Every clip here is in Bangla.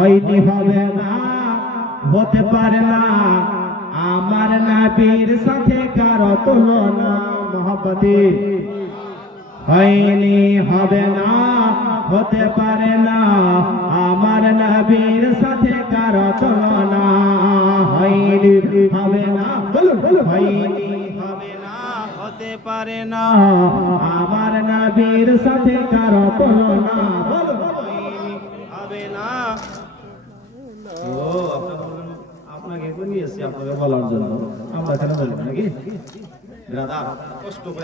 হয়নি হবে না, হতে পারে না। আমার নবীর সাথে কারও তুলনা মহব্বতে হয়নি হবে না, হতে পারে না। আমার নবীর সাথে কারও তুলনা হয়নি হবে না, বলুন বলুন। হয়নি হতে পারে না। আমার নবীর সাথে কারও তুলনা বলুন হয়নি হবে না আপনাকে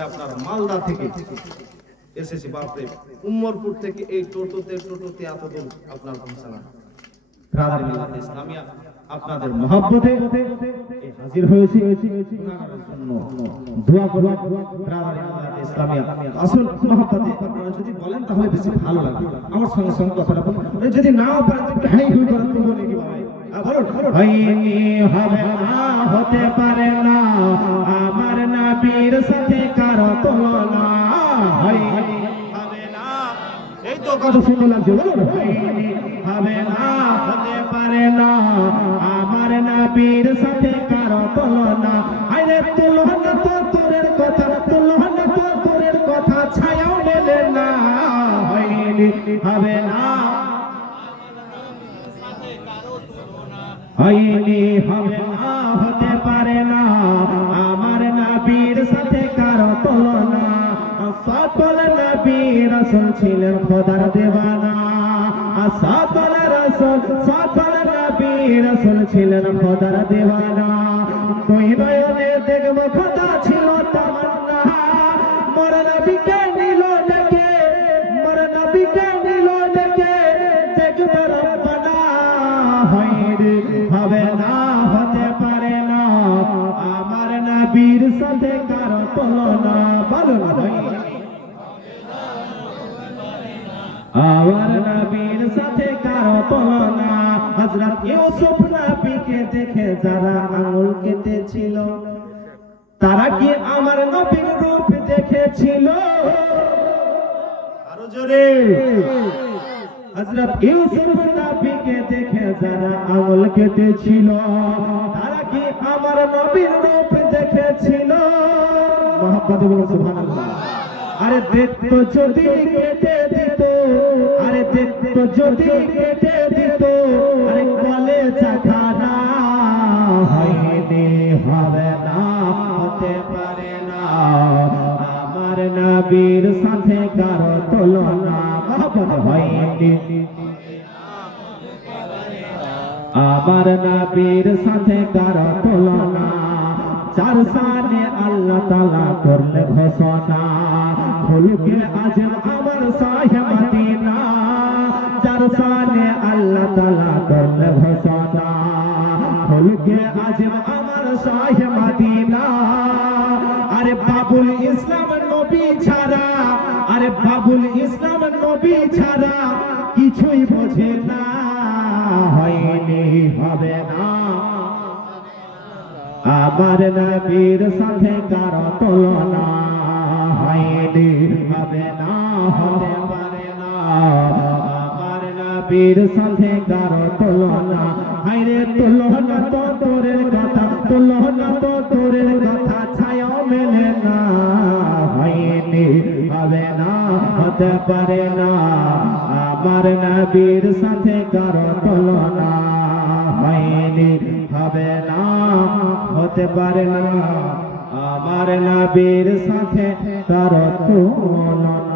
আপনার মালদা থেকে এসেছি থেকে এই টোটোতে টোটোতে আপনার আপনাদের মহব্বতে আপনারা যদি বলেন, তাহলে বেশি ভালো লাগবে। আমার সঙ্গে সঙ্গে কথাটা যদি নাও পারেন ভাই? আ, বলুন হয়নি হবে না হতে পারে না আমার নবীর সাথে কারও তুলনা হয়নি হবে না এই তো কত সুন্দর লাগছে হবে না হতে পারে না আমার নবীর সাথে কারও তুলনা আরে তুলনা তো তোরের কথা তুলনা তো তোরের কথা ছায়াও মেলে না হয়নি হবে না। হয়নি না হতে পারে না। আমার নবীর সাথে কারও তুলনা। সকল নবী রসুল ছিলেন খোদার দেওয়ানা। সকল রসুল, সকল নবী রসুল ছিলেন খোদার দেওয়ানা। তুই নয়নে দেখব খোদা ছিল তামান্না। মোর নবীকে নিল ডেকে মোর নবীকে নিল ডেকে। নবীর সাথে কারও তুলনা? হয়নি আমার নবীর সাথে তুলনা? ইউসুফ নবীকে দেখে যারা আঙুল কেটেছিল, তারা কি আমার নবীর রূপ দেখেছিল? আরও জোরে। ইউসুফ নবীকে দেখে যারা আঙুল কেটেছিল, তারা কি আমার নবীর রূপ মহব্বতে বলুন সুবহানাল্লাহ। আরে দেখতো যদি কেটে দিত, আরে দেখতো যদি কেটে দিত, আরে কলে চাখানা হয়নি, হবে না, হতে পারে না। আমার নবীর সাথে কারও তুলনা হয়নি। আমার নবীর সাথে কারও তুলনা চার সানে আল্লাহ তালা করলে ঘোষণা আজম আমার সাহে মদিনা। চার সানে আল্লাহ তালা করলে ঘোষণা আজম আমার সাহে মদিনা। আরে বাবুল ইসলাম নবী ছাড়া, আরে বাবুল ইসলাম নবী ছাড়া কিছুই বোঝে না, হয়নি, হবে না। আমার নবীর সাথে কারও তুলনা হয়নি, হবে না, হতে পারে না। আমার নবীর সাথে কারও তুলনা হাইরে তুলনা তো তোরের কথা, তুলনা তো তোরের কথা ছায়া মেলে না, হয়নি, হবে না, হতে পারে না। আমার নবীর সাথে কারও তুলনা হয়নি, হবে না। হতে পারে না। আমার নবীর সাথে তার তুলনা